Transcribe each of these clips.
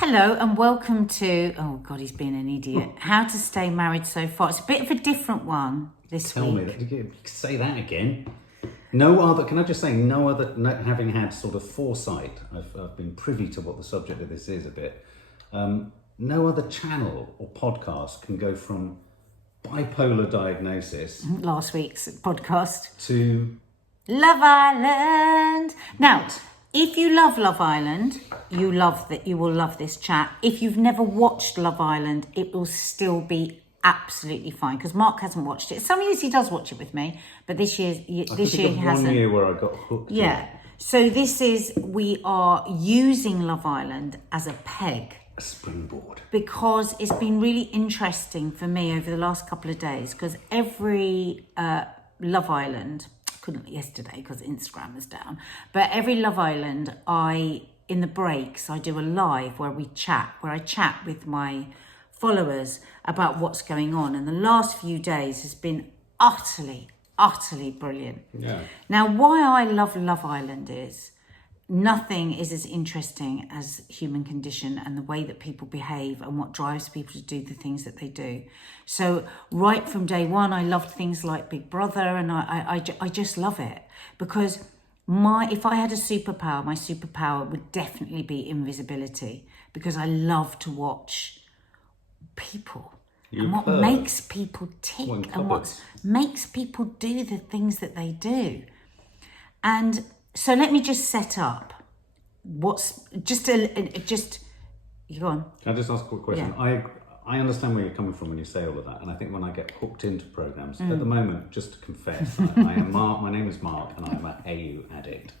Hello and welcome to, oh God, he's being an idiot, How to Stay Married So Far. It's a bit of a different one this Tell me week. that, you say that again. No other, can I just say, no other, having had sort of foresight, I've been privy to what the subject of this is a bit. No other channel or podcast can go from bipolar diagnosis Last week's podcast. to Love Island. Now, if you love Love Island, you will love this chat. If you've never watched Love Island, it will still be absolutely fine because Mark hasn't watched it. Some years he does watch it with me, but this year he hasn't. 1 year where I got hooked. Yeah. So we are using Love Island as a peg. A springboard. Because it's been really interesting for me over the last couple of days because every Love Island, couldn't yesterday because Instagram was down, but every Love Island, in the breaks, I do a live where I chat with my followers about what's going on. And the last few days has been utterly brilliant. Yeah. Now, why I love Love Island is nothing is as interesting as human condition and the way that people behave and what drives people to do the things that they do. So right from day one, I loved things like Big Brother, and I just love it because if I had a superpower, my superpower would definitely be invisibility because I love to watch people and what makes people tick and what makes people do the things that they do. And so let me just set up you go on. Can I just ask a quick question? Yeah. I understand where you're coming from when you say all of that, and I think when I get hooked into programs, at the moment, just to confess, I am Mark. My name is Mark, and I'm an AU addict.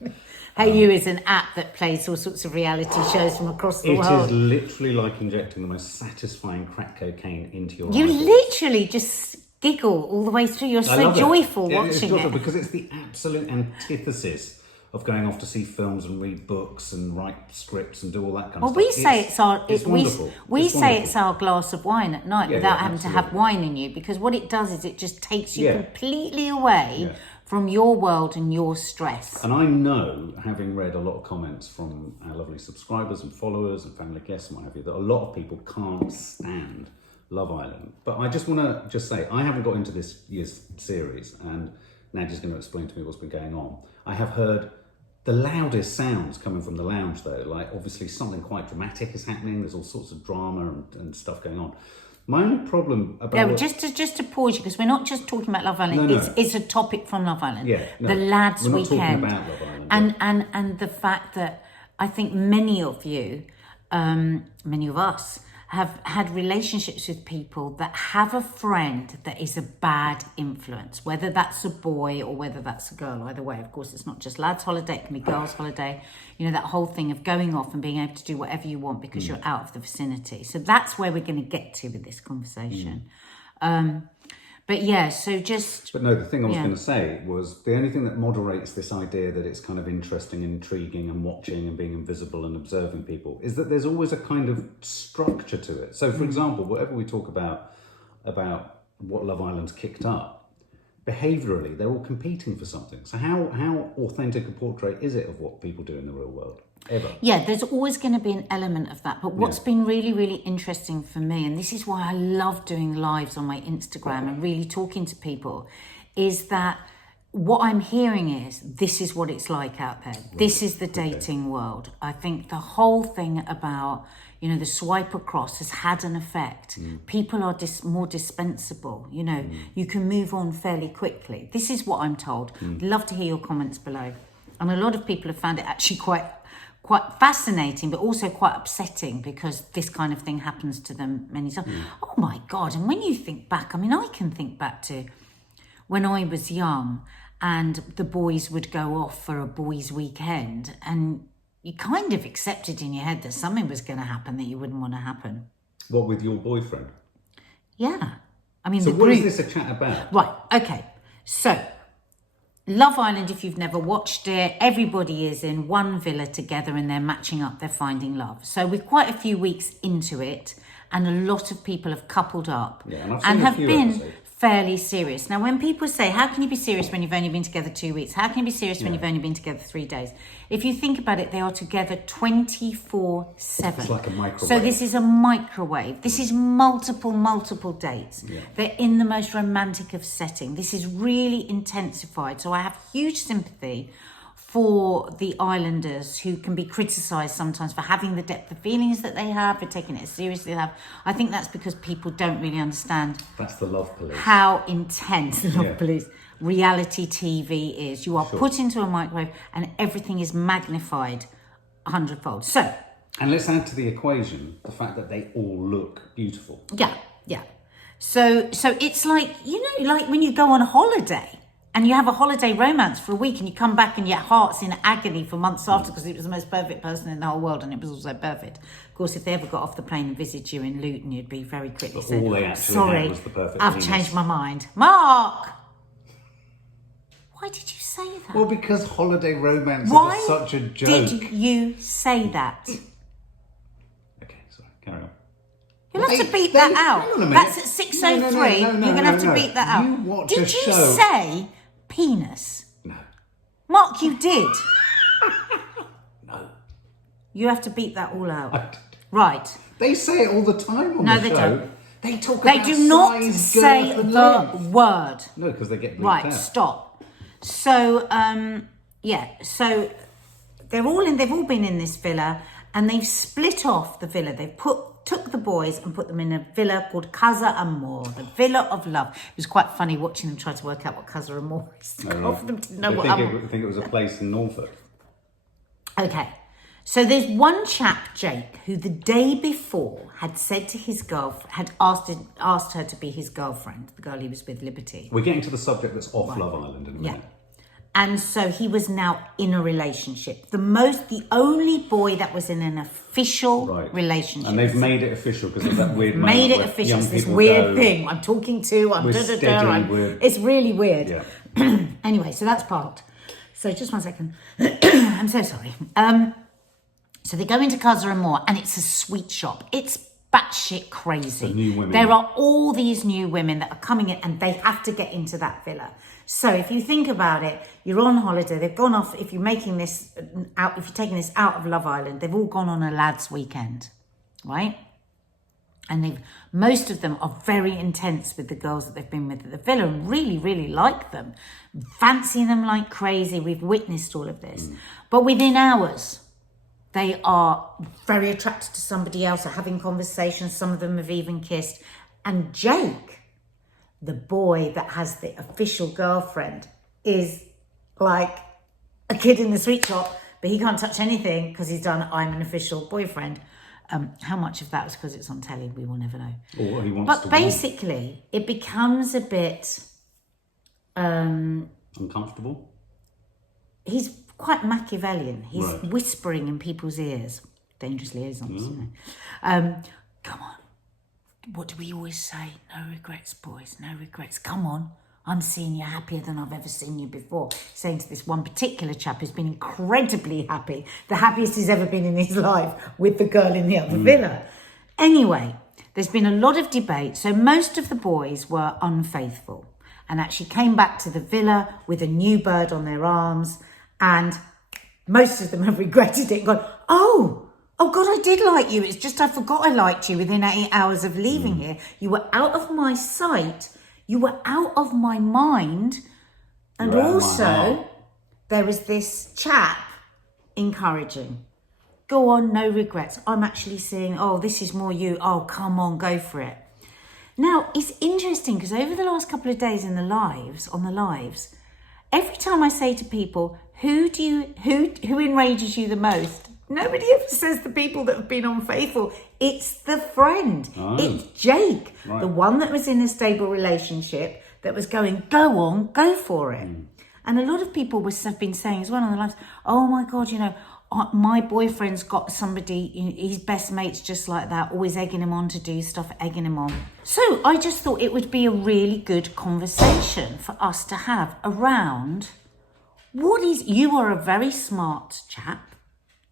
AU is an app that plays all sorts of reality shows from across the world. It is literally like injecting the most satisfying crack cocaine into your You eyeballs. literally just giggle all the way through. You're so joyful watching it's joyful it because it's the absolute antithesis of going off to see films and read books and write scripts and do all that kind of stuff. We say it's wonderful. It's our glass of wine at night without having to have wine in you, because what it does is it just takes you completely away from your world and your stress. And I know, having read a lot of comments from our lovely subscribers and followers and family guests and what have you, that a lot of people can't stand Love Island. But I just want to say, I haven't got into this year's series, and Nadia's going to explain to me what's been going on. I have heard the loudest sounds coming from the lounge, though. Like, obviously, something quite dramatic is happening. There's all sorts of drama and stuff going on. My only problem about... Just to pause you, because we're not just talking about Love Island. No. It's a topic from Love Island. Yeah, no, the lads' we're not weekend. talking about Love Island. And the fact that I think many of you, many of us, have had relationships with people that have a friend that is a bad influence, whether that's a boy or whether that's a girl. Either way, of course, it's not just lads' holiday, it can be girls' holiday. You know, that whole thing of going off and being able to do whatever you want because you're out of the vicinity. So that's where we're going to get to with this conversation. But yeah, so just... But no, the thing I was going to say was the only thing that moderates this idea that it's kind of interesting and intriguing and watching and being invisible and observing people is that there's always a kind of structure to it. So, for example, whatever we talk about what Love Island's kicked up, behaviourally, they're all competing for something. So how authentic a portrait is it of what people do in the real world? Ever. Yeah, there's always going to be an element of that. But what's been really, really interesting for me, and this is why I love doing lives on my Instagram and really talking to people, is that what I'm hearing is this is what it's like out there. Right. This is the dating world. I think the whole thing about, you know, the swipe across has had an effect. People are more dispensable. You know, you can move on fairly quickly. This is what I'm told. I'd love to hear your comments below. And a lot of people have found it actually quite fascinating, but also quite upsetting because this kind of thing happens to them many times. Oh my God. And when you think back, I mean, I can think back to when I was young and the boys would go off for a boys' weekend and you kind of accepted in your head that something was going to happen that you wouldn't want to happen. What, with your boyfriend? Yeah. I mean, so what is this a chat about? Right. Okay. So Love Island, if you've never watched it, everybody is in one villa together and they're matching up, they're finding love. So we're quite a few weeks into it and a lot of people have coupled up and have been fairly serious. Now, when people say, how can you be serious when you've only been together 2 weeks? How can you be serious when you've only been together 3 days? If you think about it, they are together 24/7. It's like a microwave. So this is a microwave. This is multiple dates. Yeah. They're in the most romantic of setting. This is really intensified. So I have huge sympathy for the islanders who can be criticised sometimes for having the depth of feelings that they have, for taking it as seriously as they have. I think that's because people don't really understand That's the love police. how intense the love police reality TV is. You are put into a microwave and everything is magnified 100-fold. So, and let's add to the equation the fact that they all look beautiful. yeah. So it's like, like when you go on holiday and you have a holiday romance for a week and you come back and your heart's in agony for months after because it was the most perfect person in the whole world and it was also perfect. Of course, if they ever got off the plane and visited you in Luton, you'd be very quickly saying, all they actually sorry, had was the perfect I've penis. changed my mind. Mark! Why did you say that? Well, because holiday romances Why are such a joke. did you say that? Okay, sorry, carry on. You'll have to beat that out. Hang on a minute. That's at 6:03. No, You're going to have to beat that out. You watch did a you show. say penis? No. Mark, you did. No. You have to beat that all out. I did. Right. They say it all the time on No, the they show. don't. They talk They about do not size, say girth, and the length. word. No, because they get bleeped Right, out. stop. So, so they've all been in this villa and they've split off the villa. They've took the boys and put them in a villa called Casa Amor, the Villa of Love. It was quite funny watching them try to work out what Casa Amor is. Half of them didn't know what I think it was a place in Norfolk. Okay, so there's one chap, Jake, who the day before had said to his girlfriend, had asked her to be his girlfriend, the girl he was with, Liberty. We're getting to the subject that's off Love Island in a minute. And so he was now in a relationship. The only boy that was in an official relationship. And they've made it official because of that weird made it official. It's this weird thing. I'm talking to, it's really weird. Yeah. Anyway, so that's parked. So just 1 second. I'm so sorry. So they go into Casa Amor and it's a sweet shop. It's batshit crazy. The new women. There are all these new women that are coming in and they have to get into that villa. So if you think about it, you're on holiday, they've gone off, if you're taking this out of Love Island, they've all gone on a lads' weekend, right? And most of them are very intense with the girls that they've been with at the villa and really, really like them, fancy them like crazy. We've witnessed all of this. But within hours, they are very attracted to somebody else, are having conversations. Some of them have even kissed. And Jake, the boy that has the official girlfriend, is like a kid in the sweet shop, but he can't touch anything because he's done, I'm an official boyfriend. How much of that was because it's on telly, we will never know. Or he wants But to basically, it becomes a bit... uncomfortable? He's quite Machiavellian. He's whispering in people's ears. Dangerous liaisons, you know. Come on. What do we always say? No regrets, boys, no regrets. Come on. I'm seeing you happier than I've ever seen you before. Saying to this one particular chap who's been incredibly happy, the happiest he's ever been in his life with the girl in the other villa. Anyway, there's been a lot of debate. So most of the boys were unfaithful and actually came back to the villa with a new bird on their arms. And most of them have regretted it and gone, oh God, I did like you. It's just I forgot I liked you within 8 hours of leaving here. You were out of my sight. You were out of my mind. And also, there was this chap encouraging. Go on, no regrets. I'm actually seeing, this is more you. Oh, come on, go for it. Now, it's interesting because over the last couple of days on the lives, every time I say to people, who enrages you the most? Nobody ever says the people that have been unfaithful. It's the friend. It's Jake, the one that was in a stable relationship that was going, go on, go for it. And a lot of people have been saying as well on the lives, oh my God, my boyfriend's got somebody, his best mate's just like that, always egging him on to do stuff, egging him on. So I just thought it would be a really good conversation for us to have around you are a very smart chap.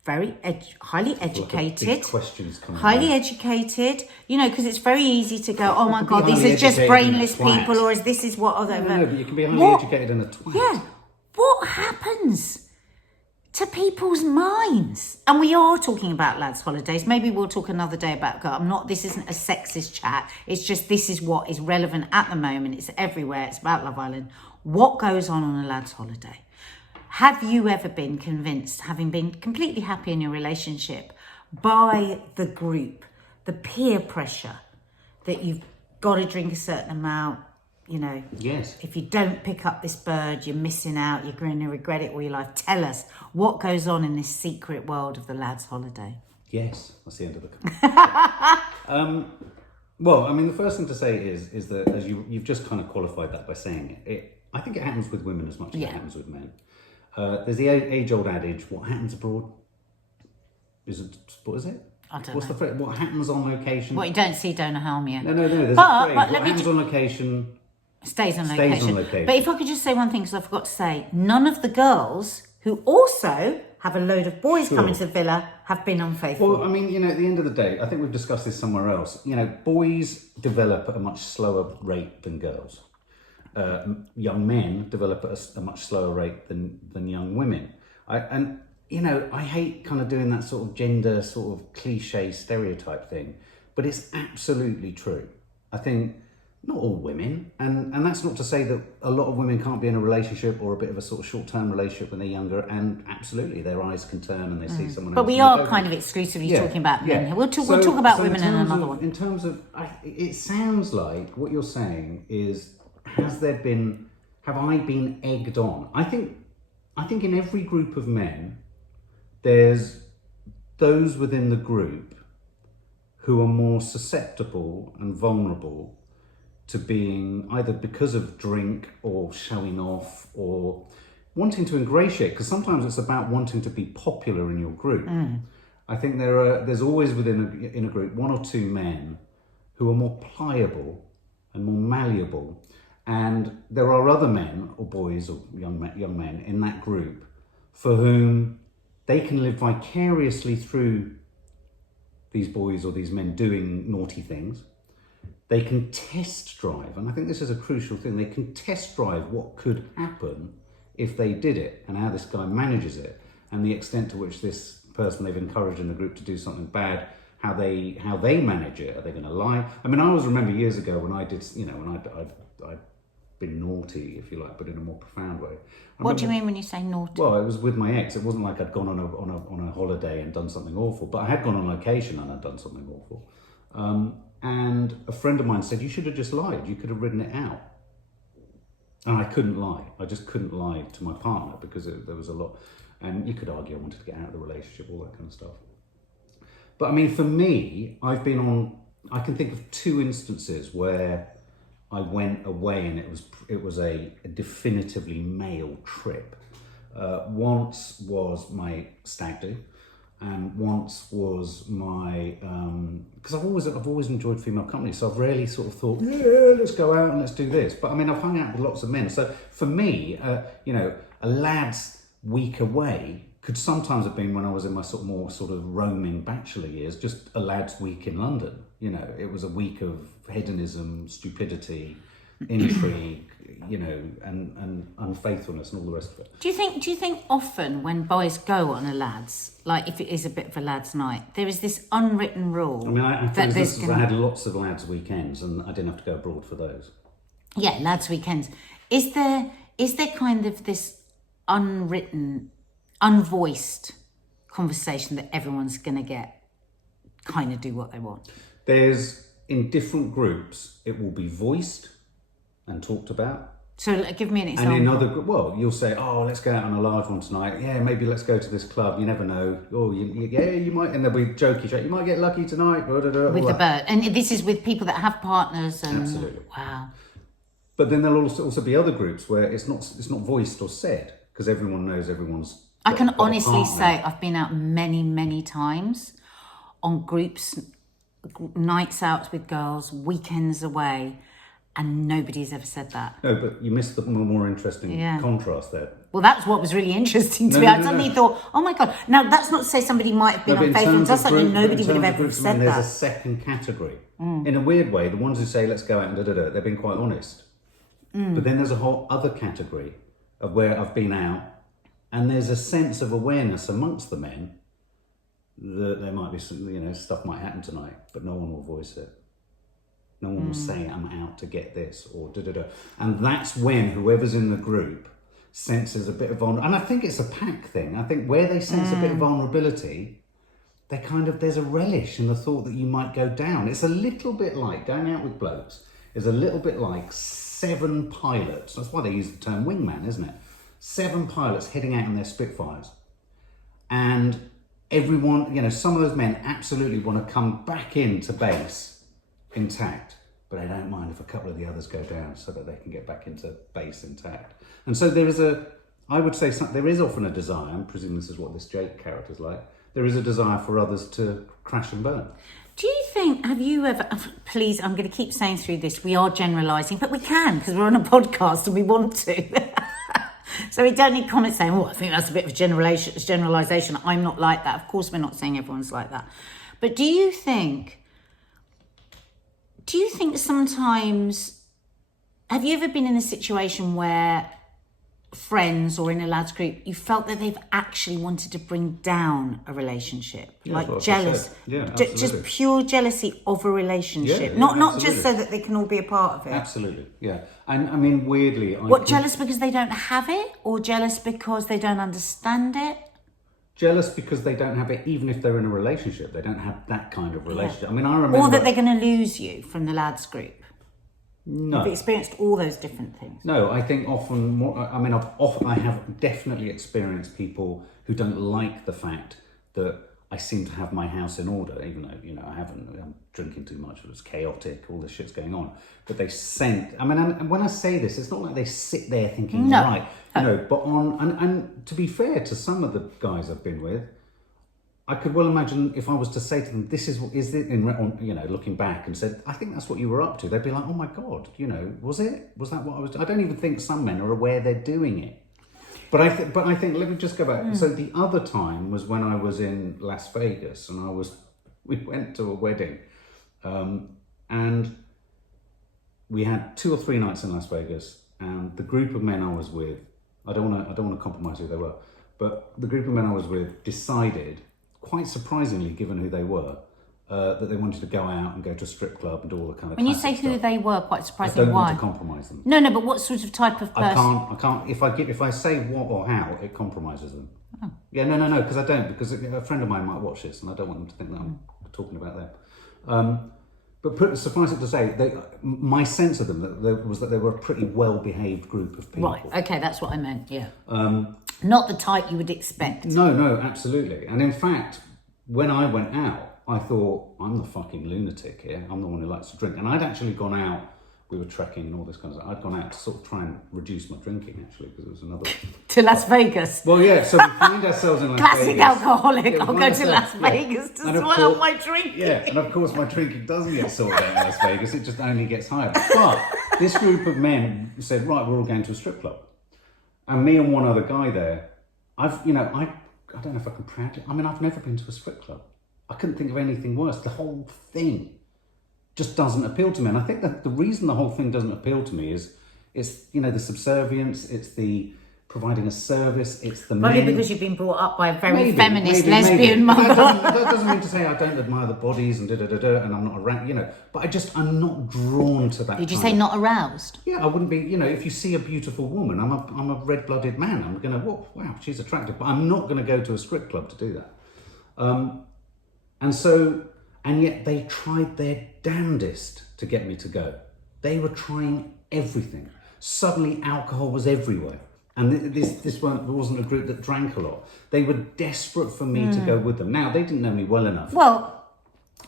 highly educated, big questions coming highly out. educated, you know, because it's very easy to go, oh my You can God, be these highly are just educated brainless and a twat. people, or is this is what other... No, but you can be highly educated and a twat. Yeah. What happens to people's minds? And we are talking about lads' holidays. Maybe we'll talk another day about... This isn't a sexist chat. It's just this is what is relevant at the moment. It's everywhere. It's about Love Island. What goes on a lad's holiday? Have you ever been convinced, having been completely happy in your relationship, by the group, the peer pressure, that you've got to drink a certain amount, you know? Yes. If you don't pick up this bird, you're missing out, you're going to regret it all your life. Tell us, what goes on in this secret world of the lad's holiday? Yes, that's the end of the conversation. Well, I mean, the first thing to say is that, as you've just kind of qualified that by saying it, I think it happens with women as much as it happens with men. There's the age-old adage, what happens abroad? What is it? I don't What's know. the phrase? What happens on location? What you don't see, don't harm you. No, there's But a phrase. let What me happens on location stays on stays location. on location. But if I could just say one thing, because I forgot to say, none of the girls who also have a load of boys coming to the villa have been unfaithful. Well, I mean, you know, at the end of the day, I think we've discussed this somewhere else. You know, boys develop at a much slower rate than girls. Young men develop at a much slower rate than young women. I hate kind of doing that sort of gender, sort of cliche stereotype thing, but it's absolutely true. I think not all women, and that's not to say that a lot of women can't be in a relationship or a bit of a sort of short-term relationship when they're younger, and absolutely their eyes can turn and they see someone else. But we are kind of exclusively talking about men. We'll talk about women in another one. In terms of, it sounds like what you're saying is, have I been egged on? I think in every group of men, there's those within the group who are more susceptible and vulnerable to being, either because of drink or showing off or wanting to ingratiate, because sometimes it's about wanting to be popular in your group. I think there's always in a group one or two men who are more pliable and more malleable, and there are other men or boys or young men in that group for whom they can live vicariously through these boys or these men doing naughty things. They can test drive, and I think this is a crucial thing, they can test drive what could happen if they did it, and how this guy manages it, and the extent to which this person they've encouraged in the group to do something bad, how they manage it. Are they going to lie? I mean, I always remember years ago when I did, when I'd been naughty, if you like, but in a more profound way. What do you mean when you say naughty? Well, it was with my ex. It wasn't like I'd gone on a holiday and done something awful, but I had gone on location and I'd done something awful. And a friend of mine said, you should have just lied. You could have written it out. And I couldn't lie. I just couldn't lie to my partner because there was a lot. And you could argue I wanted to get out of the relationship, all that kind of stuff. But I mean, for me, I can think of two instances where I went away and it was a definitively male trip. Once was my stag do, and once was my because I've always enjoyed female company, so I've rarely sort of thought, yeah, let's go out and let's do this. But I mean, I've hung out with lots of men, so for me, a lad's week away could sometimes have been when I was in my more roaming bachelor years, just a lad's week in London. It was a week of hedonism, stupidity, intrigue, and unfaithfulness and all the rest of it. Do you think often when boys go on a lads, like if it is a bit of a lads' night, there is this unwritten rule? I mean, I had lots of lads' weekends, and I didn't have to go abroad for those. Yeah, lads' weekends. Is there kind of this unwritten, unvoiced conversation that everyone's going to get, kind of do what they want? There's, in different groups, it will be voiced and talked about. So give me an example. And in other, you'll say, oh, let's go out on a large one tonight. Yeah, maybe let's go to this club. You never know. Oh, you might, and there'll be jokey. You might get lucky tonight. With the bird. And this is with people that have partners. And, absolutely. Wow. But then there'll also be other groups where it's not voiced or said, because everyone knows everyone's. I can honestly say I've been out many, many times on groups, nights out with girls, weekends away, And nobody's ever said that. No, but you missed the more interesting contrast there. Well, that's what was really interesting to me. I suddenly thought, oh my God. Now, that's not to say somebody might have been unfaithful. It does something nobody would have ever said that. There's a second category. In a weird way, the ones who say, let's go out and they've been quite honest. But then there's a whole other category of where I've been out, and there's a sense of awareness amongst the men that there might be some, stuff might happen tonight, but no one will voice it. No one will say, I'm out to get this, or da-da-da. And that's when whoever's in the group senses a bit of vulnerability. And I think it's a pack thing. I think where they sense a bit of vulnerability, there's a relish in the thought that you might go down. It's a little bit like, going out with blokes is a little bit like 7 pilots. That's why they use the term wingman, isn't it? 7 pilots heading out in their Spitfires. And everyone, some of those men absolutely want to come back into base intact, but they don't mind if a couple of the others go down so that they can get back into base intact. And so there is there is often a desire, I'm presuming this is what this Jake character's like, there is a desire for others to crash and burn. Do you think, have you ever, please, I'm going to keep saying through this, we are generalising, but we can, because we're on a podcast and we want to. So we don't need comments saying, I think that's a bit of a generalisation. I'm not like that. Of course we're not saying everyone's like that. But do you think sometimes, have you ever been in a situation where friends or in a lads group, you felt that they've actually wanted to bring down a relationship? Like jealous, just pure jealousy of a relationship, not just so that they can all be a part of it. Absolutely, yeah. And I mean, weirdly... Jealous because they don't have it, or jealous because they don't understand it? Jealous because they don't have it, even if they're in a relationship. They don't have that kind of relationship. Yeah. I mean, I remember... Or that they're going to lose you from the lads group. No. You've experienced all those different things. No, I think often more... I have definitely experienced people who don't like the fact that I seem to have my house in order, even though, I haven't. I'm drinking too much. It was chaotic. All this shit's going on. But they and when I say this, it's not like they sit there thinking, right... but and to be fair to some of the guys I've been with, I could well imagine if I was to say to them, looking back and said, I think that's what you were up to, they'd be like, oh my God, was that what I was doing? I don't even think some men are aware they're doing it. But I think, let me just go back. So the other time was when I was in Las Vegas and we went to a wedding, and we had 2 or 3 nights in Las Vegas, and the group of men I was with, I don't want to compromise who they were, but the group of men I was with decided, quite surprisingly given who they were, that they wanted to go out and go to a strip club and do all the kind of. When you say who they were, quite surprisingly, I don't why? want to compromise them. No, but what sort of type of person? I can't. If I say what or how, it compromises them. Oh. Yeah, no, because I don't. Because a friend of mine might watch this, and I don't want them to think that I'm talking about them. But suffice it to say, my sense of them was that they were a pretty well-behaved group of people. Right, okay, that's what I meant, yeah. Not the type you would expect. No, absolutely. And in fact, when I went out, I thought, I'm the fucking lunatic here. I'm the one who likes to drink. And I'd actually gone out, we were trekking and all this kind of stuff. I'd gone out to sort of try and reduce my drinking, actually, because it was another... To Las Vegas? Well, yeah, so we find ourselves in Las Vegas. Classic alcoholic. I'll go to Las Vegas to sort out my drinking. Yeah, and of course my drinking doesn't get sorted out in Las Vegas. It just only gets higher. But this group of men said, right, we're all going to a strip club. And me and one other guy there, I don't know if I can proudly... I've never been to a strip club. I couldn't think of anything worse. The whole thing just doesn't appeal to me. And I think that the reason the whole thing doesn't appeal to me is it's the subservience, it's the providing a service, it's the Probably men. because you've been brought up by a very feminist lesbian mother. That doesn't mean to say I don't admire the bodies and and I'm not around, but I'm not drawn to that. Did you say not aroused? Yeah, I wouldn't be, if you see a beautiful woman, I'm a red-blooded man. I'm going to, wow, she's attractive, but I'm not going to go to a strip club to do that. And yet they tried their damnedest to get me to go. They were trying everything. Suddenly alcohol was everywhere. And this wasn't a group that drank a lot. They were desperate for me to go with them. Now, they didn't know me well enough. Well,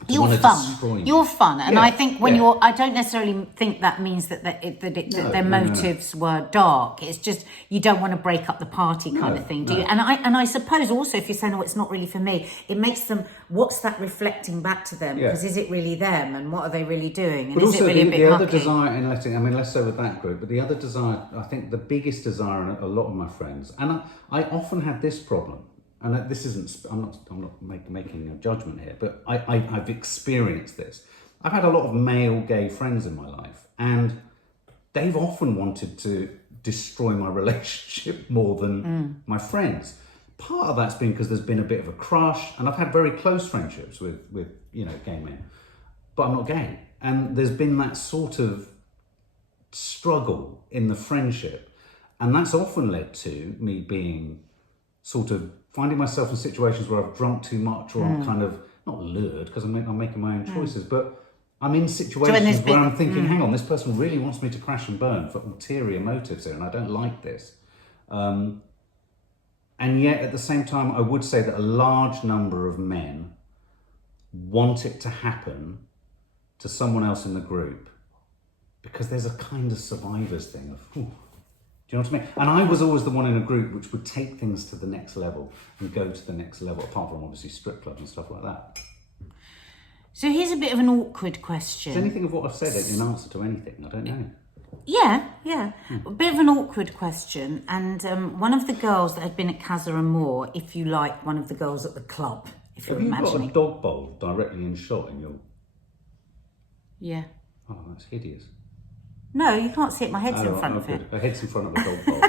You're fun. You're fun, and I think when I don't necessarily think that means that their motives were dark. It's just you don't want to break up the party kind of thing, do you? And I suppose also if you're saying, "Oh, it's not really for me," it makes them. What's that reflecting back to them? Because is it really them, and what are they really doing? And but is also it really the other desire in letting, I mean, less so with that group, but the other desire, I think, the biggest desire in a lot of my friends, and I often have this problem. And this isn't, I'm not making a judgment here, but I've experienced this. I've had a lot of male gay friends in my life, and they've often wanted to destroy my relationship more than my friends. Part of that's been because there's been a bit of a crush, and I've had very close friendships with gay men, but I'm not gay. And there's been that sort of struggle in the friendship, and that's often led to me being sort of finding myself in situations where I've drunk too much, or I'm kind of not lured because I'm making my own choices, but I'm in situations where I'm thinking, hang on, this person really wants me to crash and burn for ulterior motives here, and I don't like this. And yet at the same time, I would say that a large number of men want it to happen to someone else in the group because there's a kind of survivor's thing of, do you know what I mean? And I was always the one in a group which would take things to the next level and go to the next level, apart from obviously strip clubs and stuff like that. So here's a bit of an awkward question. Is anything of what I've said in answer to anything? I don't know. Yeah. A bit of an awkward question. And one of the girls that had been at Casa Amor, if you like, one of the girls at the club, if you're imagining. Have you got a dog bowl directly in shot in your... Yeah. Oh, that's hideous. No, you can't see it. My head's in front of it. My head's in front of a dog bowl.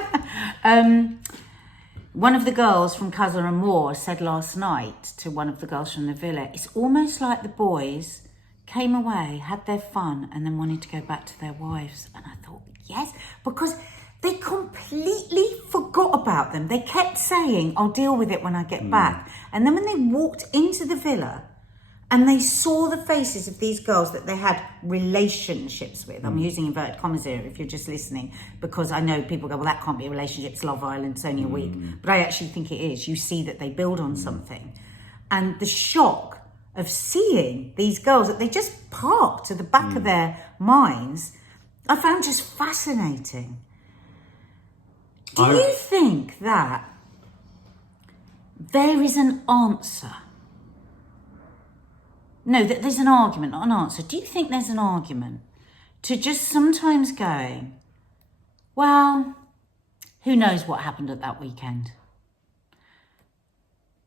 One of the girls from Casa Amor said last night to one of the girls from the villa, it's almost like the boys came away, had their fun, and then wanted to go back to their wives. And I thought, yes, because they completely forgot about them. They kept saying, I'll deal with it when I get back. And then when they walked into the villa, and they saw the faces of these girls that they had relationships with. I'm using inverted commas here if you're just listening, because I know people go, well, that can't be a relationship, it's Love Island, it's only a week. But I actually think it is. You see that they build on something. And the shock of seeing these girls that they just parked to the back of their minds, I found just fascinating. Do you think that there is an answer? No, that there's an argument, not an answer. Do you think there's an argument to just sometimes going, well, who knows what happened at that weekend?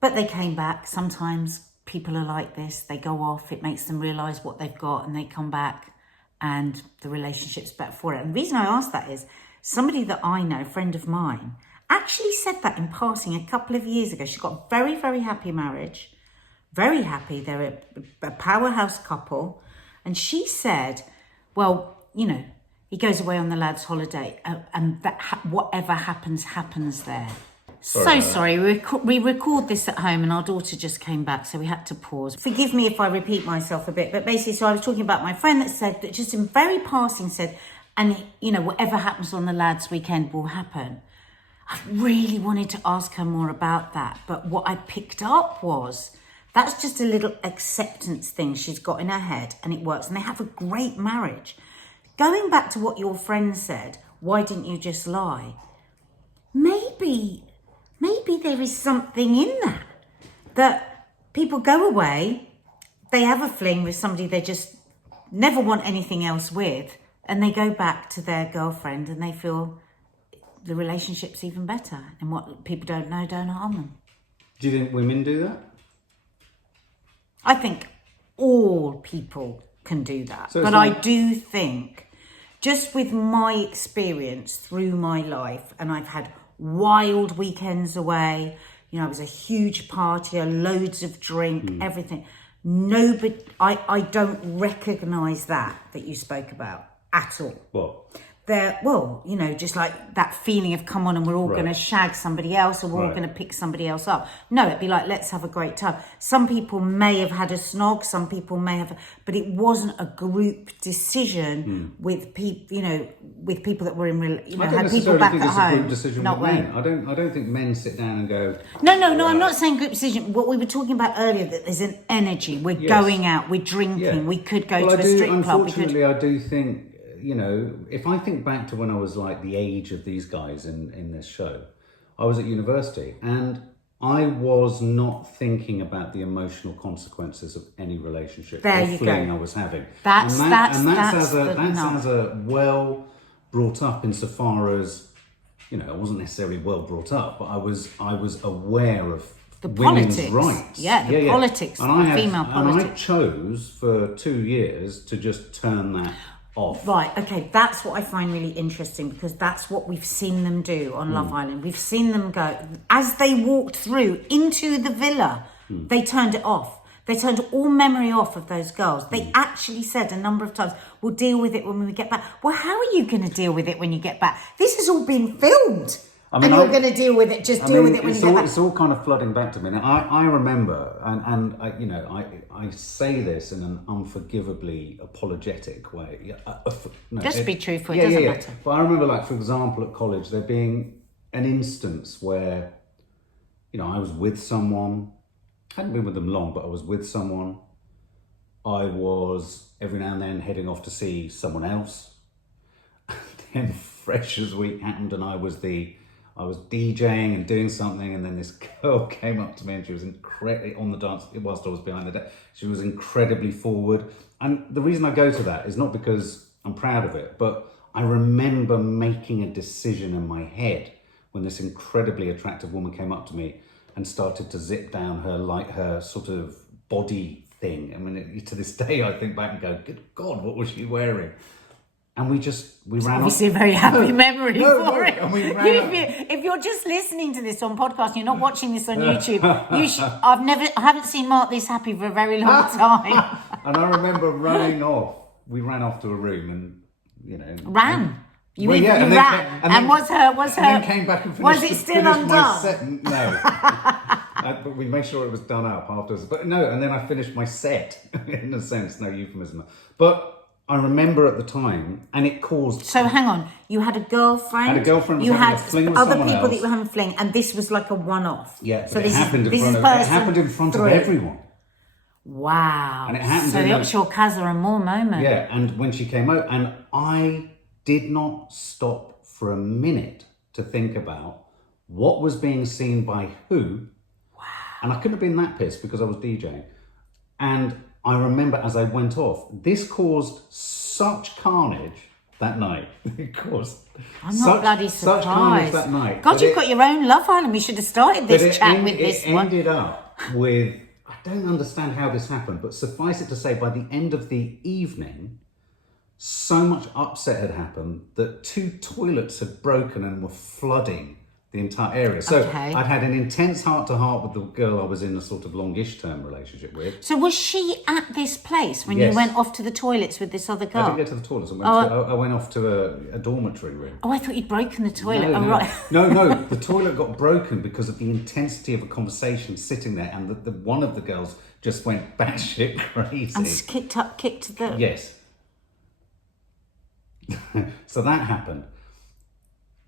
But they came back. Sometimes people are like this. They go off. It makes them realise what they've got, and they come back and the relationship's better for it. And the reason I ask that is somebody that I know, a friend of mine, actually said that in passing a couple of years ago. She got a very, very happy marriage. Very happy. They're a powerhouse couple. And she said, well, he goes away on the lad's holiday and that whatever happens there. Sorry. We record this at home and our daughter just came back, so we had to pause. Forgive me if I repeat myself a bit, but basically, so I was talking about my friend that said that just in very passing said, and whatever happens on the lad's weekend will happen. I really wanted to ask her more about that, but what I picked up was, that's just a little acceptance thing she's got in her head, and it works. And they have a great marriage. Going back to what your friend said, why didn't you just lie? Maybe there is something in that people go away, they have a fling with somebody they just never want anything else with, and they go back to their girlfriend and they feel the relationship's even better. And what people don't know don't harm them. Do you think women do that? I think all people can do that. But I do think, just with my experience through my life, and I've had wild weekends away, I was a huge partier, loads of drink, everything. I don't recognise that you spoke about at all. What? just like that feeling of come on and we're all going to shag somebody else or we're all going to pick somebody else up. No, it'd be like, let's have a great time. Some people may have had a snog, some people may have, but it wasn't a group decision with people, with people that were in, had people back at home. I don't necessarily think it's a group decision with men. I don't think men sit down and go... No, I'm not saying group decision. What we were talking about earlier, that there's an energy. We're going out, we're drinking, we could go to a strip club. Unfortunately, I do think... if I think back to when I was like the age of these guys in this show, I was at university and I was not thinking about the emotional consequences of any relationship or fling I was having. That's as a well brought up insofar as, I wasn't necessarily well brought up, but I was aware of the women's politics. rights. The politics, female politics. And I chose for 2 years to just turn that off. Right, okay, that's what I find really interesting, because that's what we've seen them do on Love Island. We've seen them go, as they walked through into the villa, they turned it off. They turned all memory off of those girls. They actually said a number of times, we'll deal with it when we get back. Well, how are you going to deal with it when you get back? This has all been filmed. And you're going to deal with it, deal with it when you get back. It's all kind of flooding back to me. Now, I remember, and I say this in an unforgivably apologetic way. Just be truthful, it doesn't matter. But I remember, for example, at college, there being an instance where, I was with someone, hadn't been with them long, but I was with someone. I was, every now and then, heading off to see someone else. And then Freshers Week happened and I was DJing and doing something, and then this girl came up to me and she was incredibly on the dance whilst I was behind the desk. She was incredibly forward. And the reason I go to that is not because I'm proud of it, but I remember making a decision in my head when this incredibly attractive woman came up to me and started to zip down her sort of body thing. I mean, to this day, I think back and go, good God, what was she wearing? And we ran obviously off. A very happy memory for it. And we if you're just listening to this on podcast, you're not watching this on YouTube. I haven't seen Mark this happy for a very long time. And I remember running off. We ran off to a room, and ran. You ran. And was her? And then came back and finished. Was it still undone? No. But we made sure it was done up afterwards. But no, and then I finished my set in a sense. No euphemism, but. I remember at the time, and it caused... So hang on, you had a girlfriend? I had a girlfriend. You had a fling with other people else. That you were having a fling, and this was like a one-off. Yeah, so it happened in front of everyone. Wow. And it happened so the Upshur Kazza and more moment. Yeah, and when she came out, and I did not stop for a minute to think about what was being seen by who. Wow. And I couldn't have been that pissed because I was DJing. And I remember as I went off, this caused such carnage that night. I'm not bloody surprised. Such carnage that night. God, you've got your own Love Island. We should have started this chat with this one. It ended up with, I don't understand how this happened, but suffice it to say, by the end of the evening, so much upset had happened that 2 toilets had broken and were flooding the entire area. So I'd had an intense heart-to-heart with the girl I was in a sort of longish-term relationship with. So was she at this place when you went off to the toilets with this other girl? I didn't get to the toilets. I went off to a dormitory room. Oh, I thought you'd broken the toilet. No, right. No, the toilet got broken because of the intensity of a conversation sitting there, and the one of the girls just went batshit crazy. And kicked the... Yes. So that happened.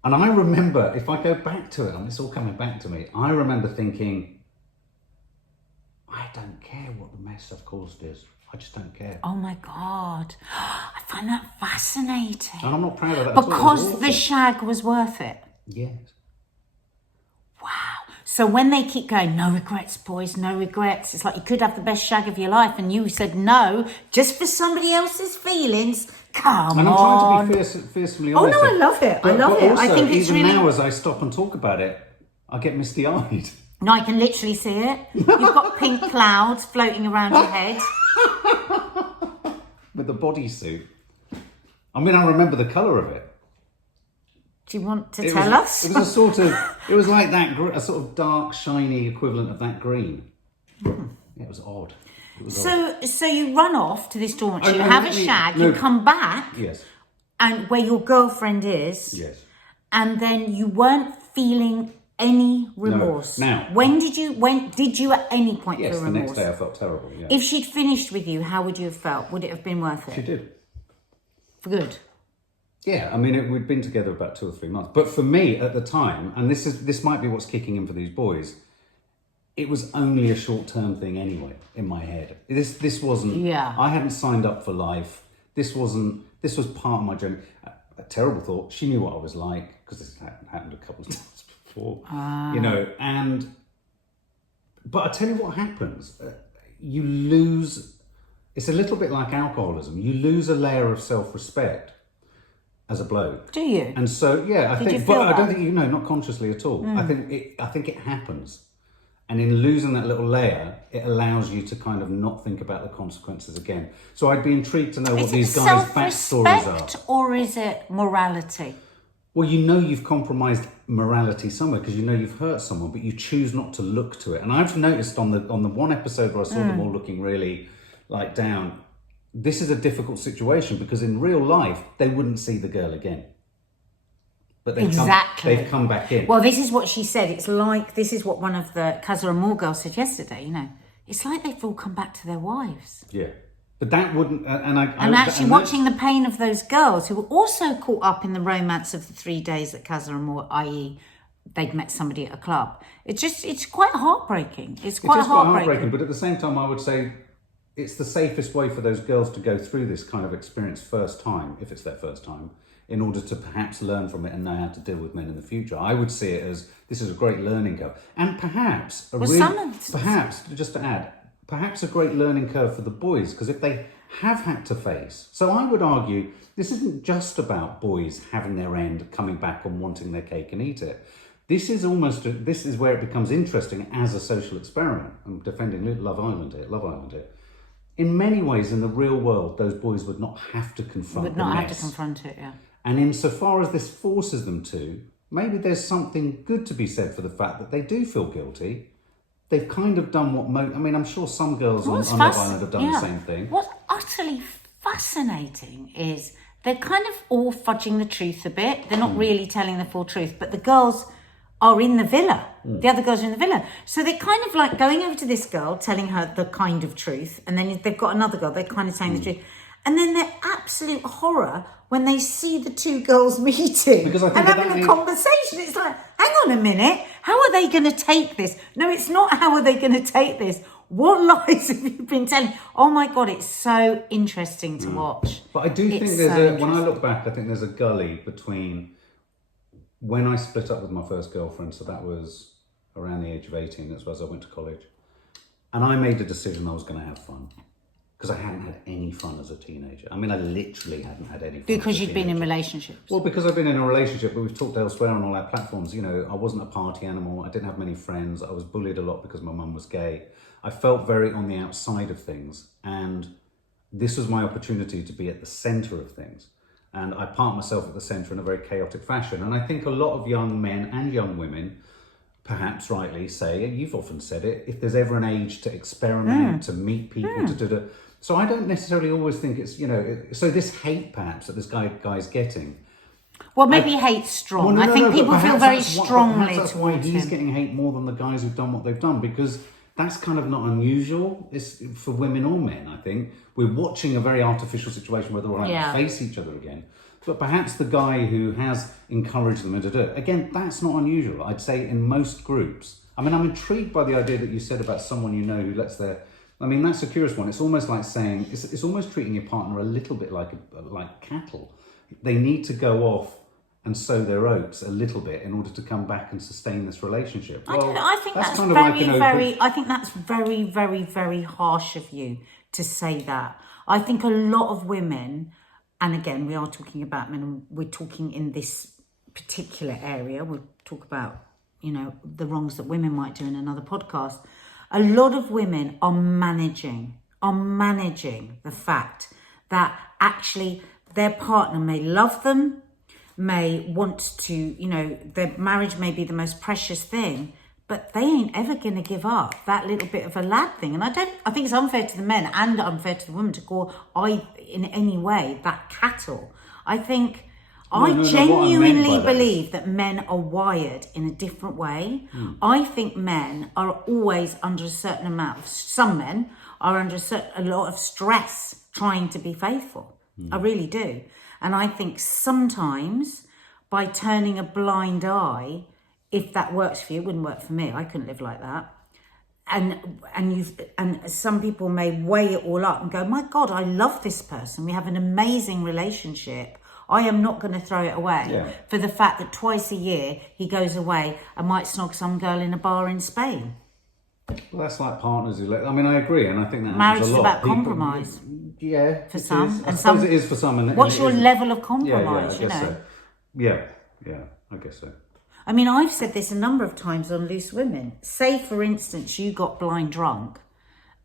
And I remember, if I go back to it, and it's all coming back to me, I remember thinking, I don't care what the mess I've caused is. I just don't care. Oh my God. I find that fascinating. And I'm not proud of that. Because the shag was worth it. Yes. Wow. So when they keep going, no regrets, boys, no regrets. It's like you could have the best shag of your life and you said no, just for somebody else's feelings. Come on. And I'm trying to be fiercely honest. Oh no, I love it. I love it. Also, I think it's even really... now as I stop and talk about it, I get misty-eyed. No, I can literally see it. You've got pink clouds floating around your head. With the bodysuit. I mean, I remember the colour of it. Do you want to tell us? It was a sort of, it was like that, a sort of dark, shiny equivalent of that green. Yeah, it was odd. So you run off to this dormitory, you have a shag, you come back. Yes. and where your girlfriend is. Yes. And then you weren't feeling any remorse. No. Now, when did you at any point yes, feel the remorse? next day I felt terrible. Yeah. If she'd finished with you, how would you have felt? Would it have been worth it? She did. For good. Yeah, I mean, we'd been together about 2 or 3 months. But for me at the time, and this might be what's kicking in for these boys, it was only a short-term thing anyway in my head. This wasn't. Yeah. I hadn't signed up for life. This was part of my journey. A terrible thought. She knew what I was like because this happened a couple of times before. But I tell you what happens. You lose. It's a little bit like alcoholism. You lose a layer of self-respect as a bloke. Do you? And so, yeah, I Did think, you feel but I don't that? think not consciously at all. I think it happens. And in losing that little layer, it allows you to kind of not think about the consequences again. So I'd be intrigued to know what these guys' backstories are. Self-respect or is it morality? Well, you've compromised morality somewhere because you've hurt someone, but you choose not to look to it. And I've noticed on the one episode where I saw them all looking really like down, this is a difficult situation because in real life, they wouldn't see the girl again. But they've come back in. Well, this is what she said. This is what one of the Casa Amor girls said yesterday, It's like they've all come back to their wives. Yeah. But that wouldn't... watching the pain of those girls who were also caught up in the romance of the 3 days at Casa Amor, i.e. they'd met somebody at a club. It's quite heartbreaking. It is quite heartbreaking. But at the same time, I would say it's the safest way for those girls to go through this kind of experience first time, if it's their first time, in order to perhaps learn from it and know how to deal with men in the future. I would see it as this is a great learning curve. And perhaps a great learning curve for the boys, because if they have had to face... So I would argue this isn't just about boys having their end, coming back and wanting their cake and eat it. This is where it becomes interesting as a social experiment. I'm defending Love Island here. In many ways, in the real world, those boys would not have to confront it, yeah. And insofar as this forces them to, maybe there's something good to be said for the fact that they do feel guilty. They've kind of done what I'm sure some girls on Love Island have done the same thing. What's utterly fascinating is they're kind of all fudging the truth a bit. They're not really telling the full truth, but the girls are in the villa. The other girls are in the villa. So they're kind of like going over to this girl, telling her the kind of truth, and then they've got another girl, they're kind of saying the truth. And then their absolute horror when they see the two girls meeting and having a conversation. It's like, hang on a minute, how are they going to take this? No, it's not how are they going to take this. What lies have you been telling? Oh my God, it's so interesting to watch. But I do think when I look back, I think there's a gully between when I split up with my first girlfriend, so that was around the age of 18, that's as I went to college, and I made a decision I was going to have fun. Because I hadn't had any fun as a teenager. I mean, I literally hadn't had any fun. Because you'd been in relationships. Well, because I've been in a relationship, but we've talked elsewhere on all our platforms. I wasn't a party animal. I didn't have many friends. I was bullied a lot because my mum was gay. I felt very on the outside of things. And this was my opportunity to be at the centre of things. And I parked myself at the centre in a very chaotic fashion. And I think a lot of young men and young women, perhaps rightly, say, you've often said it, if there's ever an age to experiment, to meet people, to do... So I don't necessarily always think it's, so this hate perhaps that this guy's getting. Well, maybe hate's strong. I think people feel very strongly that's why he's getting hate more than the guys who've done what they've done, because that's kind of not unusual. It's for women or men, I think. We're watching a very artificial situation where they're all having to face each other again. But perhaps the guy who has encouraged them to do it, again, that's not unusual. I'd say in most groups. I mean, I'm intrigued by the idea that you said about someone who lets their... I mean, that's a curious one. It's almost like saying, it's almost treating your partner a little bit like cattle. They need to go off and sow their oats a little bit in order to come back and sustain this relationship. I think that's very, very, very harsh of you to say that. I think a lot of women, and again, we are talking about men, and we're talking in this particular area. We'll talk about, the wrongs that women might do in another podcast. A lot of women are managing the fact that actually their partner may love them, may want to, their marriage may be the most precious thing, but they ain't ever going to give up that little bit of a lad thing. And I think it's unfair to the men and unfair to the women to call in any way that cattle. I think I genuinely believe that men are wired in a different way. I think men are always under a certain amount some men are under a lot of stress trying to be faithful. I really do. And I think sometimes by turning a blind eye, if that works for you, it wouldn't work for me. I couldn't live like that. And some people may weigh it all up and go, my God, I love this person. We have an amazing relationship. I am not going to throw it away for the fact that twice a year he goes away and might snog some girl in a bar in Spain. Well, that's like partners who I mean, I agree, and I think that marriage happens a is lot. about compromise. Yeah, for some, and some it is for some. And what's your level of compromise? I guess so. Yeah, I guess so. I mean, I've said this a number of times on Loose Women. Say, for instance, you got blind drunk,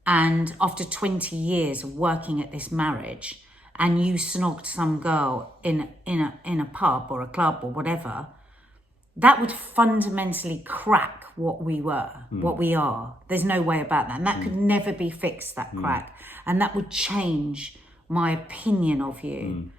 and after 20 years of working at this marriage, and you snogged some girl in a pub or a club or whatever, that would fundamentally crack what we were, what we are. There's no way about that. And that could never be fixed, that crack. And that would change my opinion of you.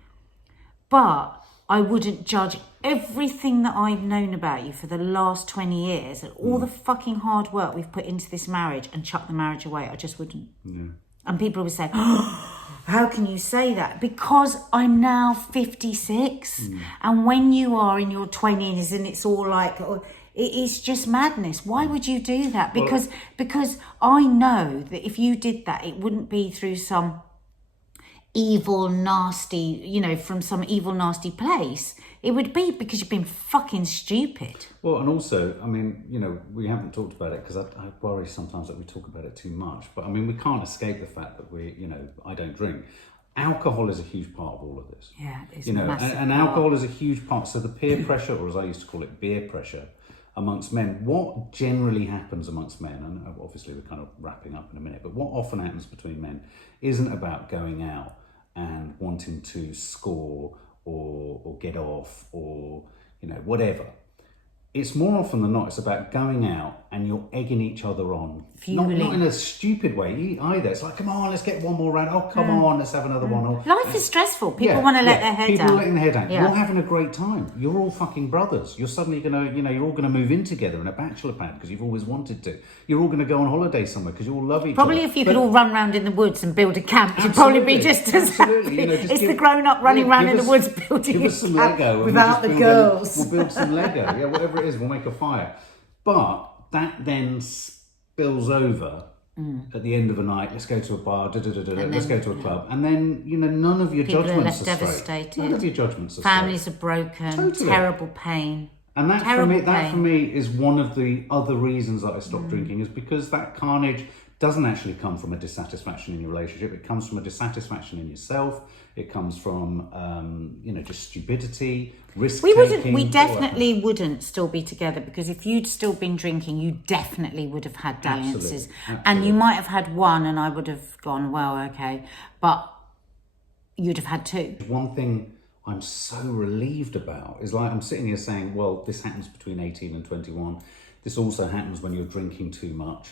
But I wouldn't judge everything that I've known about you for the last 20 years and all the fucking hard work we've put into this marriage and chuck the marriage away. I just wouldn't. And people would say, oh, how can you say that? Because I'm now 56. And when you are in your 20s and it's all like, it's just madness. Why would you do that? Because I know that if you did that, it wouldn't be through some evil, nasty, from some evil, nasty place. It would be because you've been fucking stupid. Well, and also, I mean, we haven't talked about it because I worry sometimes that we talk about it too much. But I mean, we can't escape the fact that I don't drink. Alcohol is a huge part of all of this. Yeah, it's massive. And alcohol is a huge part. So the peer pressure, or as I used to call it, beer pressure, amongst men. What generally happens amongst men, and obviously we're kind of wrapping up in a minute, but what often happens between men isn't about going out and wanting to score or get off or whatever. It's more often than not, it's about going out and you're egging each other on. Not in a stupid way either. It's like, come on, let's get one more round. Oh, come on, let's have another one. Or, life is stressful. People want to let their head down. People are letting their head down. Yeah. You're having a great time. You're all fucking brothers. You're suddenly going to, you're all going to move in together in a bachelor pad because you've always wanted to. You're all going to go on holiday somewhere because you all love each other. Probably if you could all run around in the woods and build a camp, you'd probably be just as happy. It's the grown-up running around in the woods building a some camp Lego without the girls. We'll build some Lego. Yeah, whatever it is, we'll make a fire. But that then spills over at the end of a night. Let's go to a bar, let's go to a club. And then, none of your judgments are straight. Devastated. None of your judgments are Families straight. are broken. Totally. Terrible pain. And that for me is one of the other reasons that I stopped drinking, is because that carnage doesn't actually come from a dissatisfaction in your relationship. It comes from a dissatisfaction in yourself. It comes from, just stupidity, risk-taking. We definitely wouldn't still be together, because if you'd still been drinking, you definitely would have had dalliances. Absolutely. And you might have had one and I would have gone, well, okay. But you'd have had two. One thing I'm so relieved about is, like, I'm sitting here saying, well, this happens between 18 and 21. This also happens when you're drinking too much.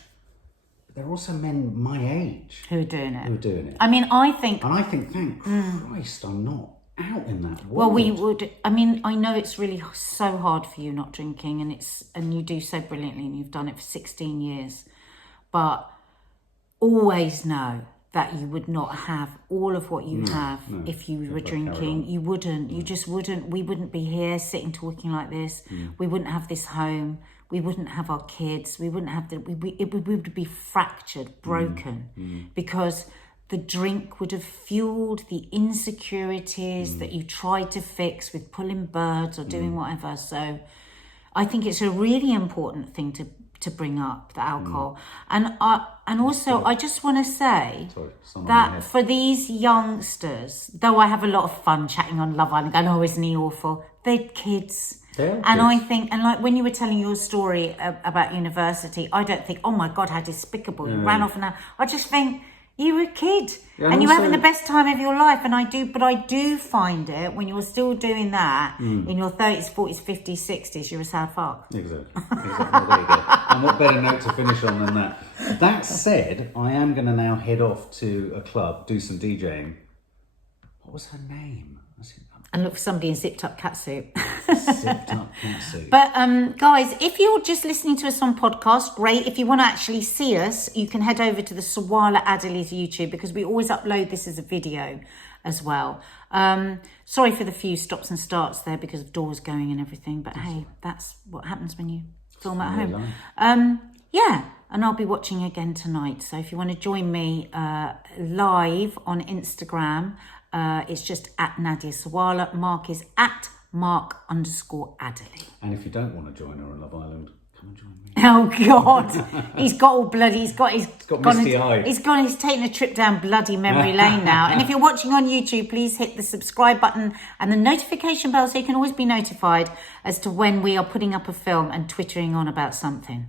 There are also men my age who are doing it. I mean, I think, thank Christ, I'm not out in that world. Well, we would. I mean, I know it's really so hard for you not drinking, and you do so brilliantly, and you've done it for 16 years. But always know that you would not have all of what you have if you were drinking. You wouldn't. You just wouldn't. We wouldn't be here sitting talking like this. We wouldn't have this home. We wouldn't have our kids. We wouldn't have we would be fractured, broken, because the drink would have fueled the insecurities that you tried to fix with pulling birds or doing whatever. So I think it's a really important thing to bring up, the alcohol. And also I just want to say that for these youngsters, though I have a lot of fun chatting on Love Island, going, oh, isn't he awful? They're kids. And I think, and like when you were telling your story about university, I don't think, oh my God, how despicable. You ran off and out. I just think, You were a kid, Yeah, and you're also- having the best time of your life. And I do find it when you're still doing that in your 30s, 40s, 50s, 60s. You're a sad fuck. Exactly. Well, there you go. And what better note to finish on than that? That said, I am going to now head off to a club, do some DJing. What was her name? And look for somebody in zipped up catsuit. Zipped up catsuit. But guys, if you're just listening to us on podcast, great. If you want to actually see us, you can head over to the Sawalha-Adderleys YouTube, because we always upload this as a video as well. Sorry for the few stops and starts there because of doors going and everything. But hey, that's what happens when you film at home. Yeah, and I'll be watching again tonight. So if you want to join me live on Instagram, it's just at NADIA Sawalha. Mark is at Mark_Adderley. And if you don't want to join her on Love Island, come and join me. Oh God, he's got all bloody. He's got misty eye. He's taken a trip down bloody memory lane now. And if you're watching on YouTube, please hit the subscribe button and the notification bell so you can always be notified as to when we are putting up a film and twittering on about something.